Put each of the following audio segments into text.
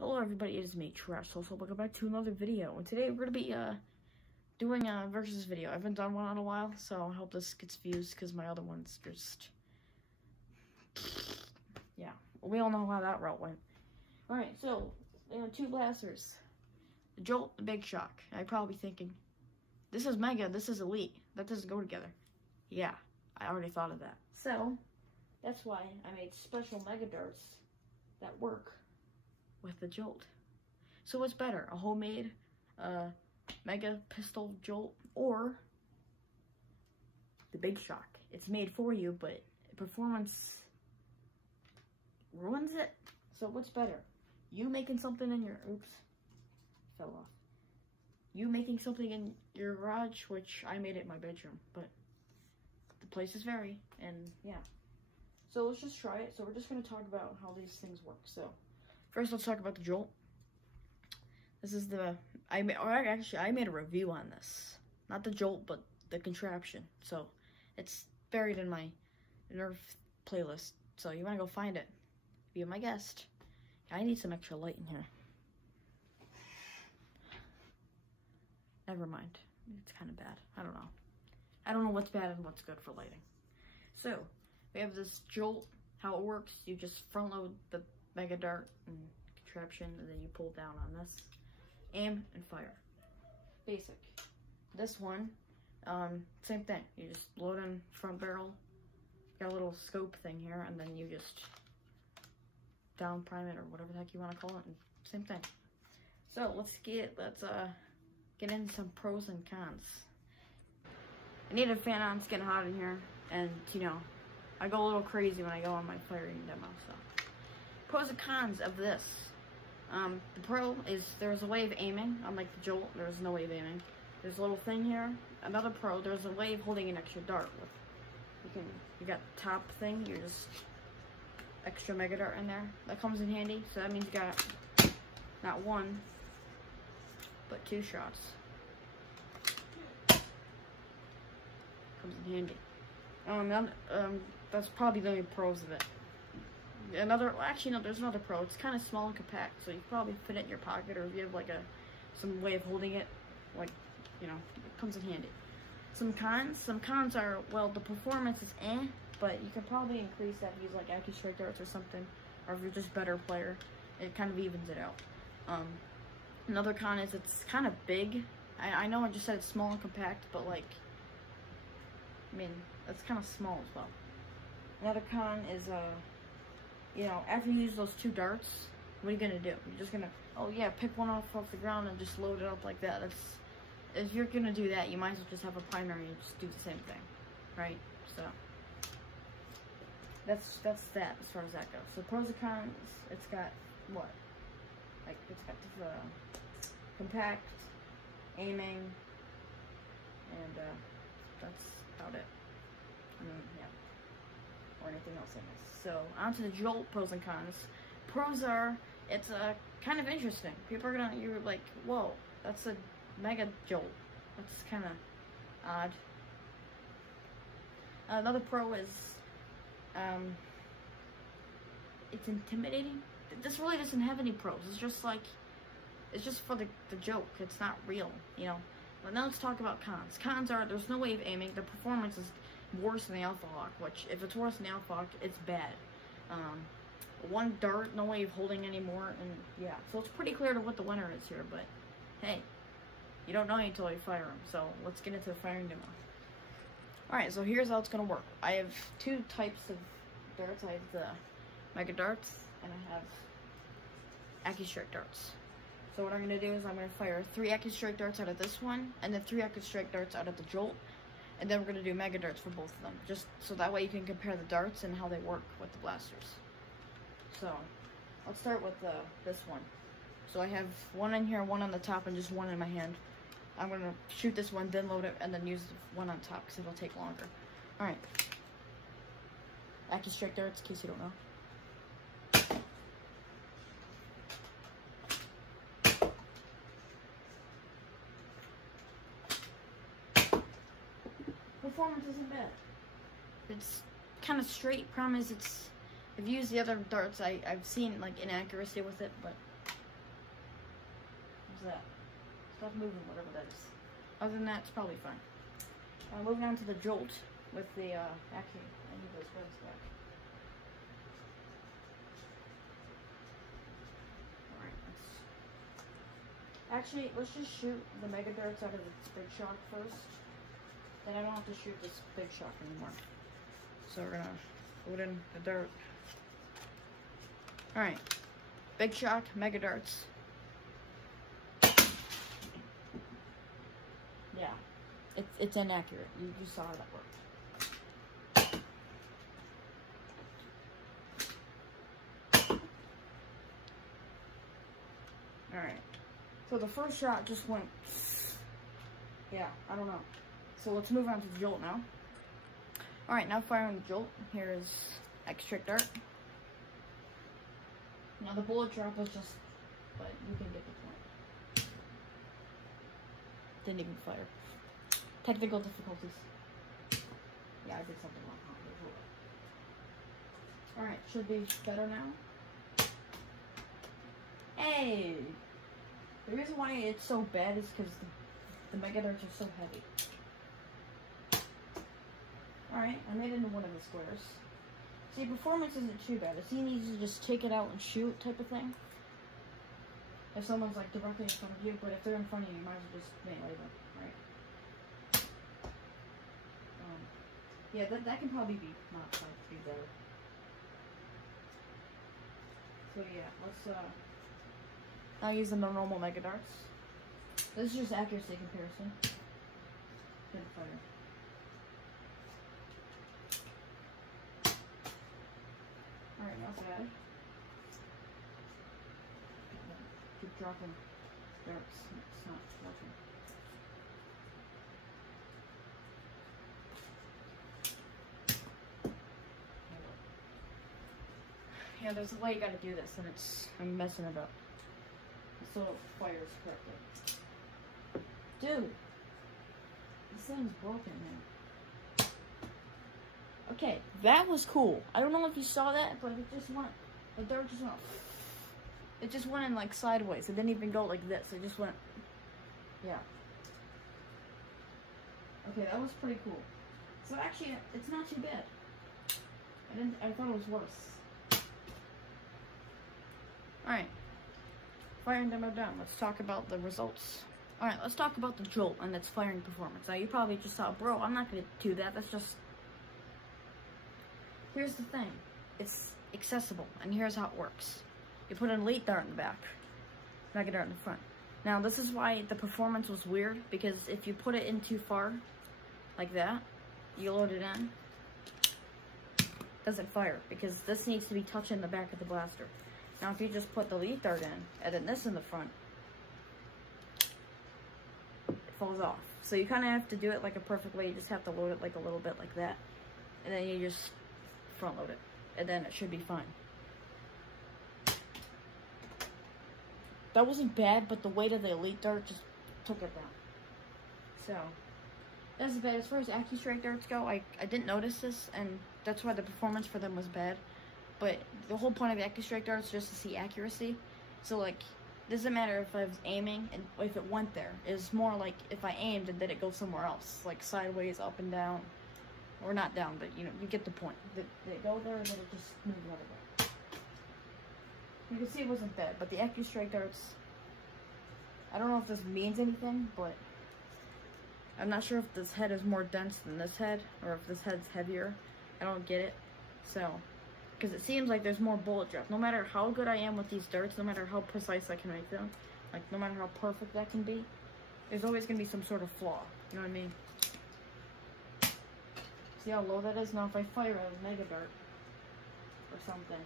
Hello everybody, it is me, Trash. So welcome back to another video. And today we're gonna be doing a versus video. I haven't done one in a while, so I hope this gets views because my other ones just yeah. We all know how that route went. Alright, so two blasters. The Jolt, the Big Shock. I'd probably be thinking, this is Mega, this is Elite. That doesn't go together. Yeah, I already thought of that. So that's why I made special Mega darts that work with the Jolt. So what's better, a homemade Mega Pistol Jolt or the Big Shock? It's made for you, but performance ruins it. So what's better? You making something in your, oops, fell off. You making something in your garage, which I made it in my bedroom, but the places vary, and yeah. So let's just try it. So we're just gonna talk about how these things work. So first, let's talk about the Jolt. This is the, I made a review on this. Not the Jolt, but the contraption. So, it's buried in my Nerf playlist. So, you want to go find it. Be my guest. I need some extra light in here. Never mind. It's kind of bad. I don't know. I don't know what's bad and what's good for lighting. So, we have this Jolt. How it works, you just front load the Mega Dart and contraption, and then you pull down on this, aim and fire. Basic. This one, same thing. You just load in front barrel, got a little scope thing here, and then you just down prime it or whatever the heck you want to call it, and same thing. So let's get into some pros and cons. I need a fan on. It's getting hot in here, and you know, I go a little crazy when I go on my firing demo. So. Pros and cons of this. The pro is there's a way of aiming. Unlike the Jolt, there's no way of aiming. There's a little thing here. Another pro, there's a way of holding an extra dart with. You got top thing, you're just extra Mega Dart in there. That comes in handy. So that means you got not one, but two shots. Comes in handy. That's probably the only pros of it. Actually no, there's another pro. It's kind of small and compact, so you can probably fit it in your pocket, or if you have like some way of holding it, like, you know, it comes in handy. Some cons are, well, the performance is but you can probably increase that if you use like AccuStrike darts or something, or if you're just a better player, it kind of evens it out. Another con is it's kind of big. I know I just said it's small and compact, but like, I mean, it's kind of small as well. Another con is you know, after you use those two darts, what are you gonna do? You're just gonna, oh yeah, pick one off the ground and just load it up like that. If you're gonna do that, you might as well just have a primary and just do the same thing, right? So that's that as far as that goes. So pros and cons, it's got what? Like it's got the compact, aiming, and that's about it. Yeah. Or anything else in this. So, on to the Jolt pros and cons. Pros are, it's kind of interesting. People are you're like, whoa, that's a Mega Jolt. That's kind of odd. Another pro is, it's intimidating. This really doesn't have any pros. It's just like, it's just for the joke. It's not real, you know. But now let's talk about cons. Cons are, there's no way of aiming. The performance is worse than the Alpha Hawk, which, if it's worse than the Alpha Hawk, it's bad. One dart, no way of holding anymore, and yeah. So it's pretty clear to what the winner is here, but hey, you don't know until you fire them. So let's get into the firing demo. Alright, so here's how it's going to work. I have two types of darts. I have the Mega Darts, and I have AccuStrike darts. So what I'm going to do is I'm going to fire 3 AccuStrike darts out of this one, and then 3 AccuStrike darts out of the Jolt. And then we're going to do Mega Darts for both of them, just so that way you can compare the darts and how they work with the blasters. So, I'll start with this one. So I have one in here, one on the top, and just one in my hand. I'm going to shoot this one, then load it, and then use the one on top, because it'll take longer. Alright. AccuStrike darts, in case you don't know. Performance isn't bad. It's kind of straight. Problem is, I've used the other darts. I've seen like inaccuracy with it, but What's that? Stop moving, whatever that is. Other than that, it's probably fine. Moving on to the Jolt with the, actually, I need those guns back. Actually, let's just shoot the Mega Darts out of its Big Shock first. Then I don't have to shoot this Big Shock anymore. So we're gonna put in the dart. Alright. Big Shock, Mega Darts. Yeah. It's inaccurate. You saw how that worked. Alright. So the first shot just went, yeah, I don't know. So let's move on to the Jolt now. Alright, now firing the Jolt. Here is X-Trick Dart. Now the bullet drop was just, but you can get the point. Didn't even fire. Technical difficulties. Yeah, I did something wrong. Alright, should be better now. Hey! The reason why it's so bad is because the Mega Darts are so heavy. Alright, I made it into one of the squares. See, performance isn't too bad. It's easy to just take it out and shoot type of thing. If someone's like directly in front of you, but if they're in front of you, you might as well just melee them, right? Yeah, that can probably be modified to be better. So yeah, let's I'll use the normal Mega Darts. This is just accuracy comparison. Good fire. Alright, now it's added. Keep dropping darts. It's not working. Yeah, there's a way you gotta do this, and I'm messing it up. So it fires correctly. Dude! This thing's broken, man. Okay, that was cool. I don't know if you saw that, but it just went, the dart just went, it just went in like sideways. It didn't even go like this. It just went, yeah. Okay, that was pretty cool. So actually, it's not too bad. I thought it was worse. Alright. Firing demo done. Let's talk about the results. Alright, let's talk about the Jolt and its firing performance. Now, you probably just thought, bro, I'm not going to do that. That's just... Here's the thing. It's accessible, and here's how it works. You put an Elite Dart in the back, Mega Dart in the front. Now, this is why the performance was weird, because if you put it in too far, like that, you load it in, it doesn't fire, because this needs to be touching the back of the blaster. Now, if you just put the Elite Dart in, and then this in the front, it falls off. So you kind of have to do it like a perfect way. You just have to load it like a little bit like that. And then you just front load it. And then it should be fine. That wasn't bad, but the weight of the Elite Dart just took it down. So, that's bad. As far as AccuStrike darts go, I didn't notice this, and that's why the performance for them was bad. But the whole point of the AccuStrike darts is just to see accuracy. So, like, it doesn't matter if I was aiming and if it went there. It's more like if I aimed and then it goes somewhere else, like sideways, up and down, or not down, but you know, you get the point. Did it go there, or did it just move the other way? You can see it wasn't bad, but the AccuStrike darts, I don't know if this means anything, but I'm not sure if this head is more dense than this head, or if this head's heavier. I don't get it. So, because it seems like there's more bullet drop. No matter how good I am with these darts, no matter how precise I can make them, like no matter how perfect that can be, there's always going to be some sort of flaw. You know what I mean? See how low that is? Now if I fire a Mega Dart or something,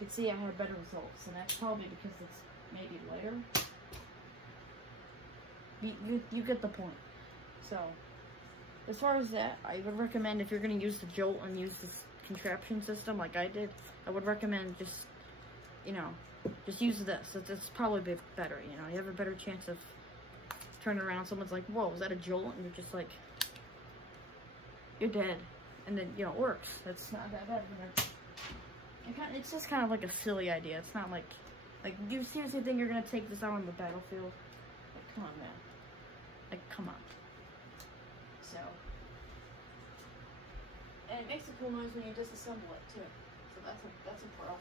you can see I have better results, and that's probably because it's maybe lighter. You get the point. So, as far as that, I would recommend if you're going to use the Jolt and use this contraption system like I did, I would recommend just, you know, just use this. It's probably better, you know. You have a better chance of turning around. Someone's like, whoa, is that a Jolt? And you're just like, you're dead. And then, you know, it works. It's not that bad. It's just kind of like a silly idea. It's not like Like, do you seriously think you're gonna take this out on the battlefield? Like, come on, man. Like, come on. So, and it makes a cool noise when you disassemble it too. So that's a pro.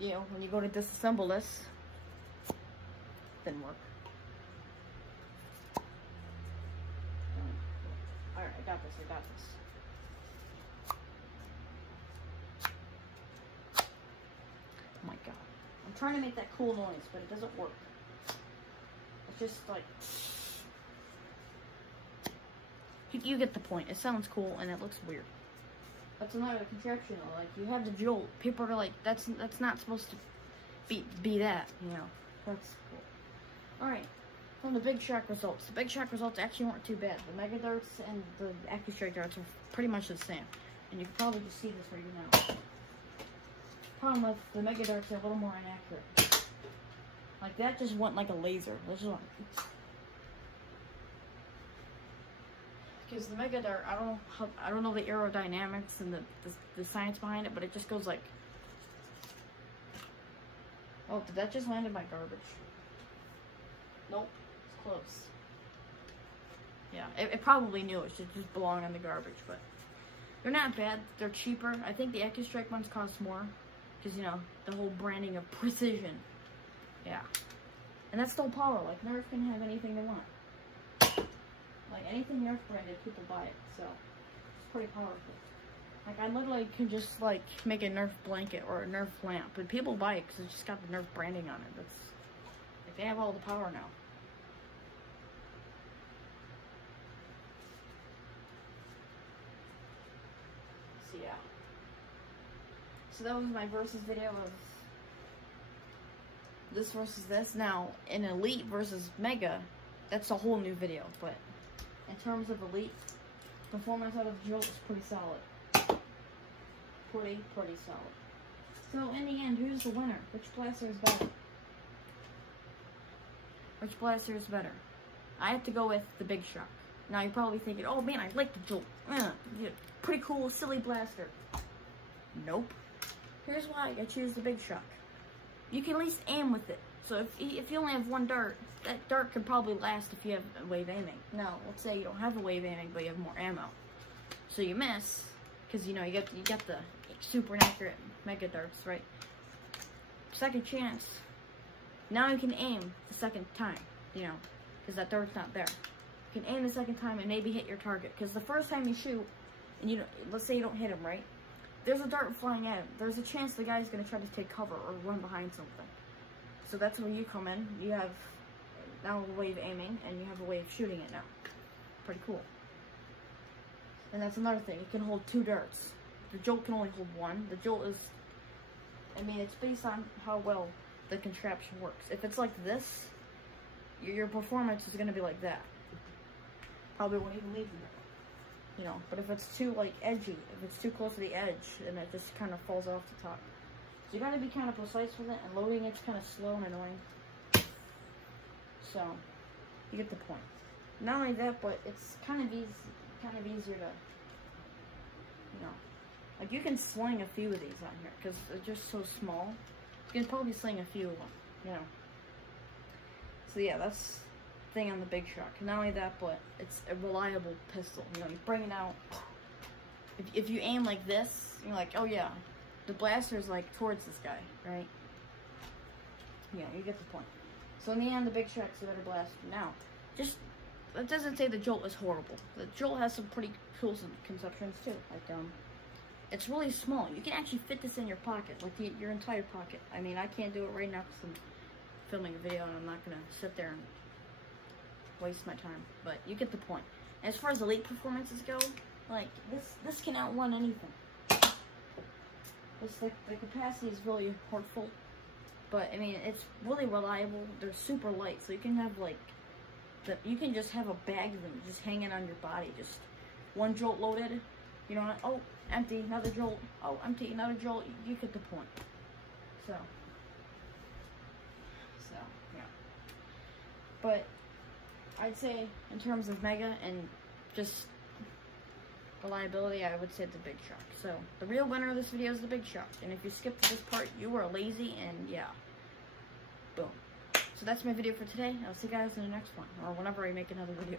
You know, when you go to disassemble this, didn't work. Alright, I got this, Oh my god. I'm trying to make that cool noise, but it doesn't work. It's just like... You get the point. It sounds cool, and it looks weird. That's another contraption, though. Like, you have the Jolt. People are like, that's not supposed to be that, you know. That's cool. Alright. From the Big Shock results. The Big Shock results actually weren't too bad. The Mega Darts and the AccuStrike Darts are pretty much the same. And you can probably just see this right now. Problem with the Mega Darts are a little more inaccurate. Like, that just went like a laser. This one. Because the Mega Dart, I don't know the aerodynamics and the science behind it, but it just goes like... Oh, did that just land in my garbage? Nope. Close. Yeah, it probably knew it should just belong in the garbage, but they're not bad. They're cheaper. I think the AccuStrike ones cost more because, you know, the whole branding of precision. Yeah. And that's still power. Like, Nerf can have anything they want. Like, anything Nerf branded, people buy it, so it's pretty powerful. Like, I literally can just, like, make a Nerf blanket or a Nerf lamp, but people buy it because it's just got the Nerf branding on it. That's, like, they have all the power now. So, yeah. So that was my versus video of this versus this. Now, in Elite versus Mega, that's a whole new video, but in terms of Elite, performance out of the Jolt is pretty solid. Pretty solid. So, in the end, who's the winner? Which blaster is better? Which blaster is better? I have to go with the Big Shock. Now, you're probably thinking, oh man, I like the Jolt. Yeah, pretty cool, silly blaster. Nope. Here's why I choose the Big Shock. You can at least aim with it. So if you only have one dart, that dart could probably last if you have wave aiming. Now, let's say you don't have a wave aiming, but you have more ammo. So you miss, because you know you get the super inaccurate Mega Darts, right? Second chance. Now you can aim the second time, you know, because that dart's not there. You can aim the second time and maybe hit your target. Because the first time you shoot, and you don't, let's say you don't hit him, right? There's a dart flying at him. There's a chance the guy's going to try to take cover or run behind something. So that's where you come in. You have now a wave aiming, and you have a way of shooting it now. Pretty cool. And that's another thing. It can hold 2 darts. The Jolt can only hold 1. The Jolt is, I mean, it's based on how well the contraption works. If it's like this, your performance is going to be like that. Probably won't even leave you. You know, but if it's too, like, edgy, if it's too close to the edge, then it just kind of falls off the top. So you gotta be kind of precise with it, and loading it's kind of slow and annoying. So, you get the point. Not only that, but it's kind of easier to, you know, like you can sling a few of these on here, because they're just so small. You can probably sling a few of them, you know. So yeah, that's thing on the Big Shock. Not only that, but it's a reliable pistol. You know, you bring it out. If you aim like this, you're like, oh yeah, the blaster's like towards this guy, right? Yeah, you get the point. So in the end, the Big Shock's a better blaster. Now, just that doesn't say the Jolt is horrible. The Jolt has some pretty cool conceptions too. Like it's really small. You can actually fit this in your pocket, like your entire pocket. I mean, I can't do it right now because I'm filming a video and I'm not gonna sit there and waste my time, but you get the point. As far as Elite performances go, like this can outrun anything. It's like the capacity is really hurtful, but I mean it's really reliable. They're super light, so you can have like you can just have a bag of them just hanging on your body. Just one Jolt loaded, you know. Oh, empty, another Jolt. Oh, empty, another Jolt. You get the point. So yeah. But I'd say in terms of Mega and just reliability, I would say the Big Shock. So, the real winner of this video is the Big Shock. And if you skip to this part, you are lazy, and yeah. Boom. So that's my video for today. I'll see you guys in the next one, or whenever I make another video.